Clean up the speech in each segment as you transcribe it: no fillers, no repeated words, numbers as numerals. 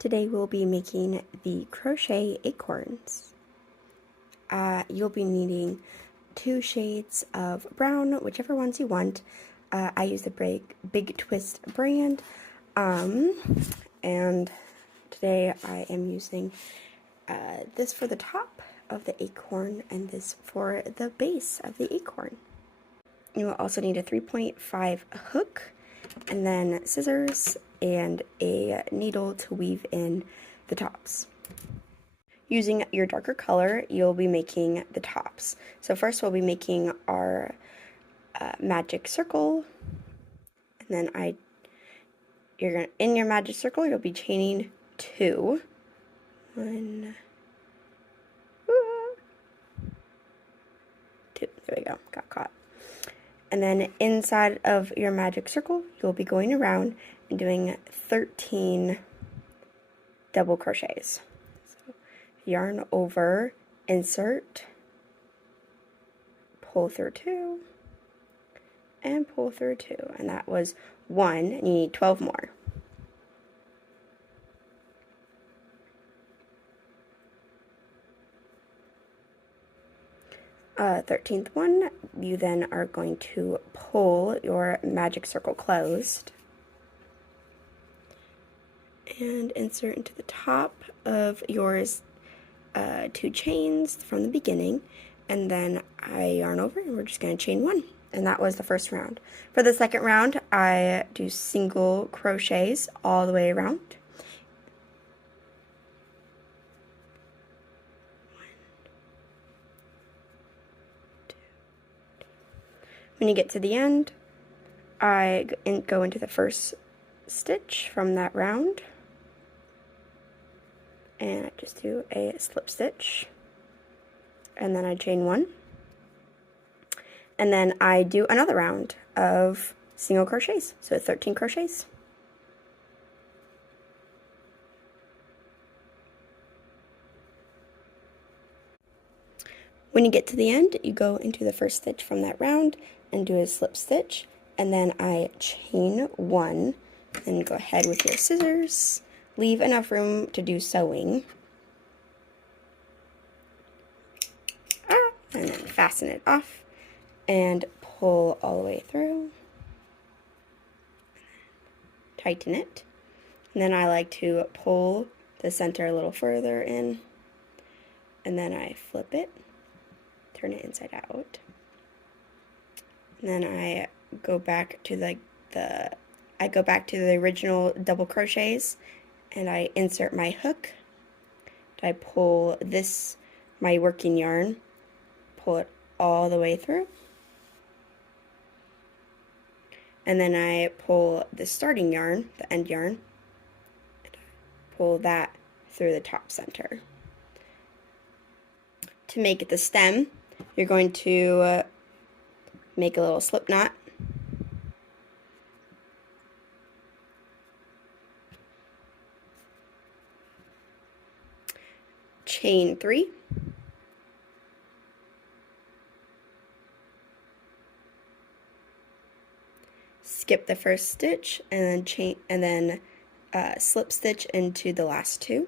Today we'll be making the crochet acorns. You'll be needing 2 shades of brown, whichever ones you want. I use the Big Twist brand, and today I am using this for the top of the acorn and this for the base of the acorn. You will also need a 3.5 hook, and then scissors and a needle to weave in the tops. Using your darker color, you'll be making the tops. So first we'll be making our magic circle, and then in your magic circle you'll be chaining 2. 1, 2. There we go. Got caught. And then inside of your magic circle, you'll be going around and doing 13 double crochets. So yarn over, insert, pull through 2, and pull through 2. And that was 1, and you need 12 more. 13th one, you then are going to pull your magic circle closed and insert into the top of yours 2 chains from the beginning, and then I yarn over and we're just going to chain 1. And that was the first round. For the second round, I do single crochets all the way around. When you get to the end, I go into the first stitch from that round, and I just do a slip stitch, and then I chain 1, and then I do another round of single crochets, so 13 crochets. When you get to the end, you go into the first stitch from that round and do a slip stitch, and then I chain 1, and go ahead with your scissors, leave enough room to do sewing, and then fasten it off and pull all the way through, tighten it, and then I like to pull the center a little further in, and then I flip it, turn it inside out, and then I go back to the original double crochets, and I insert my hook. I pull my working yarn, pull it all the way through, and then I pull the starting yarn, the end yarn, and pull that through the top center. To make it the stem, you're going to make a little slip knot, chain 3, skip the first stitch, and then slip stitch into the last 2.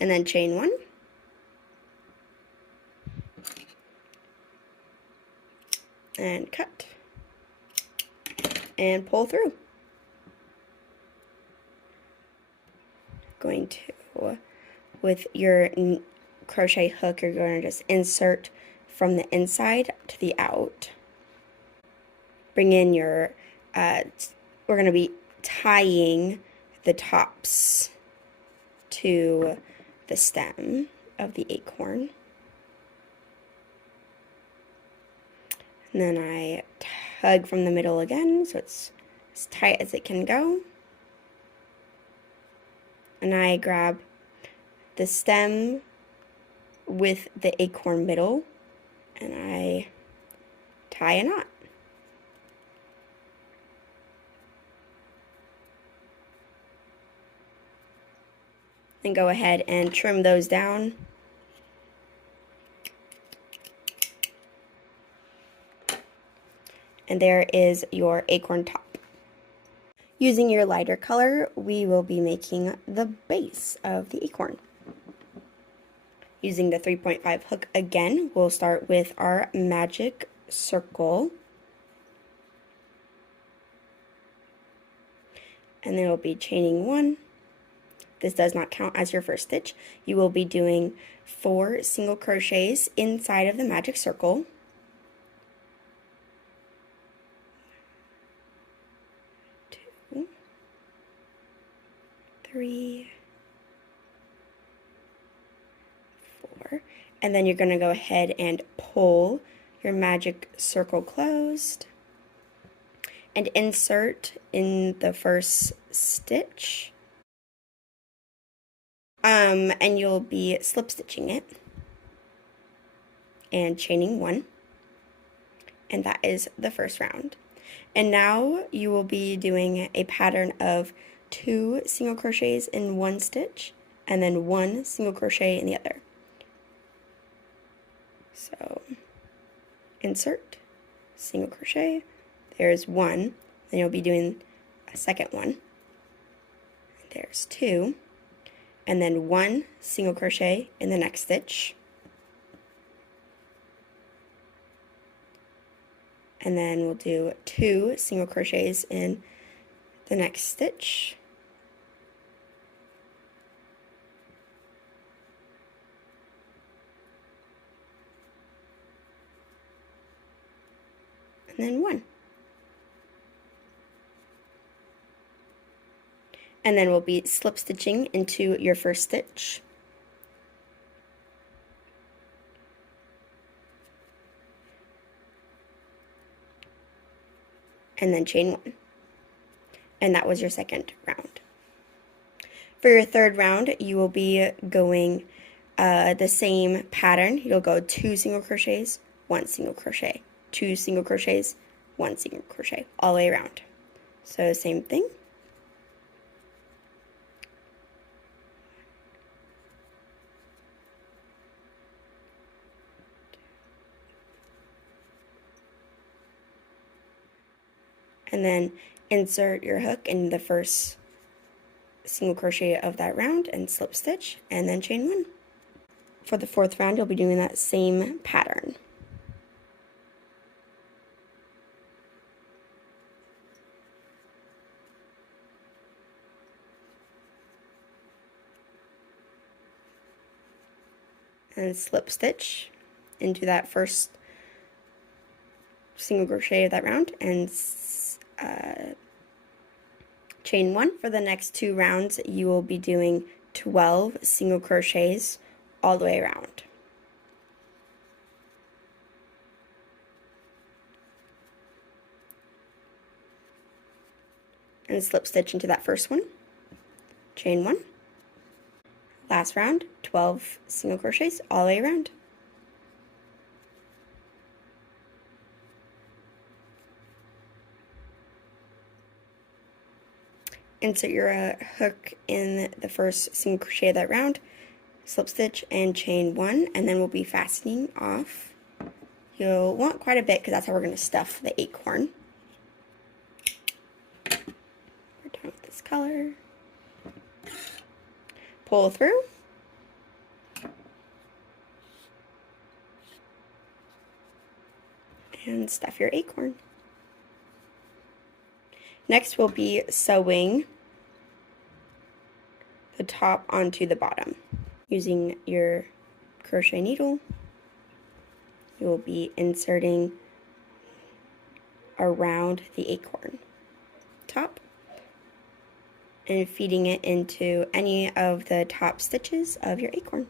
And then chain 1, and cut, and pull through. Going to, with your crochet hook, you're going to just insert from the inside to the out. Bring in your, we're going to be tying the tops to the stem of the acorn. And then I tug from the middle again, so it's as tight as it can go. And I grab the stem with the acorn middle, and I tie a knot. And go ahead and trim those down. And there is your acorn top. Using your lighter color, we will be making the base of the acorn. Using the 3.5 hook again, we'll start with our magic circle. And then we'll be chaining 1. This does not count as your first stitch. You will be doing 4 single crochets inside of the magic circle. 2, 3, 4, and then you're going to go ahead and pull your magic circle closed and insert in the first stitch, and you'll be slip stitching it and chaining 1, and that is the first round. And now you will be doing a pattern of 2 single crochets in 1 stitch and then 1 single crochet in the other. So insert, single crochet, there's 1, then you'll be doing a second one, there's 2, and then 1 single crochet in the next stitch, and then we'll do 2 single crochets in the next stitch, and then 1. And then we'll be slip stitching into your first stitch. And then chain 1. And that was your second round. For your third round, you will be going the same pattern. You'll go 2 single crochets, 1 single crochet, 2 single crochets, 1 single crochet, all the way around. So same thing. And then insert your hook in the first single crochet of that round and slip stitch, and then chain 1. For the fourth round, you'll be doing that same pattern. And slip stitch into that first single crochet of that round and chain 1. For the next 2 rounds, you will be doing 12 single crochets all the way around. And slip stitch into that first one, chain 1. Last round, 12 single crochets all the way around. Insert your hook in the first single crochet of that round, slip stitch and chain 1, and then we'll be fastening off. You'll want quite a bit because that's how we're going to stuff the acorn. We're done with this color. Pull through. And stuff your acorn. Next, we'll be sewing the top onto the bottom. Using your crochet needle, you will be inserting around the acorn top and feeding it into any of the top stitches of your acorn.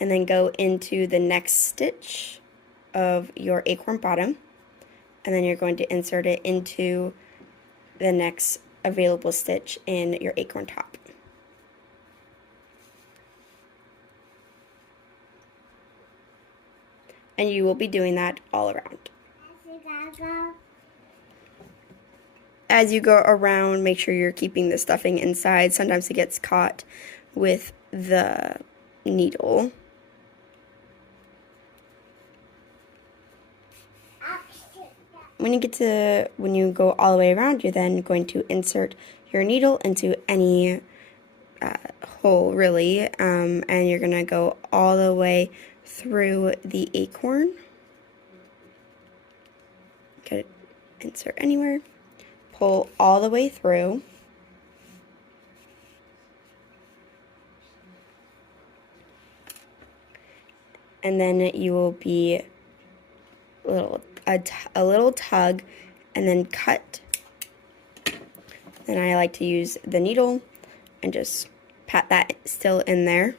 And then go into the next stitch of your acorn bottom, and then you're going to insert it into the next available stitch in your acorn top. And you will be doing that all around. As you go around, make sure you're keeping the stuffing inside. Sometimes it gets caught with the needle. When you go all the way around, you're then going to insert your needle into any hole, really, and you're going to go all the way through the acorn. Okay, insert anywhere, pull all the way through. And then you will be a little tug, and then cut. And I like to use the needle and just pat that still in there.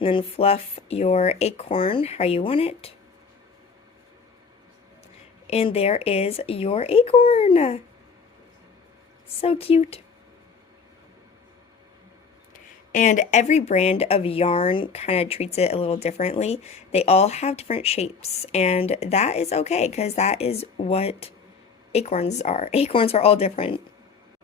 And then fluff your acorn how you want it. And there is your acorn. So cute. And every brand of yarn kind of treats it a little differently. They all have different shapes, and that is okay because that is what acorns are. Acorns are all different.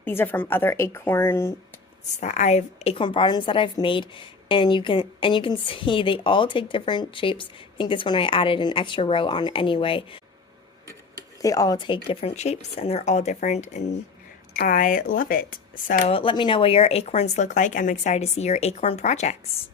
These are from other acorn bottoms that I've made, and you can see they all take different shapes. I think this one I added an extra row on anyway. They all take different shapes, and they're all different, and I love it. So let me know what your acorns look like. I'm excited to see your acorn projects.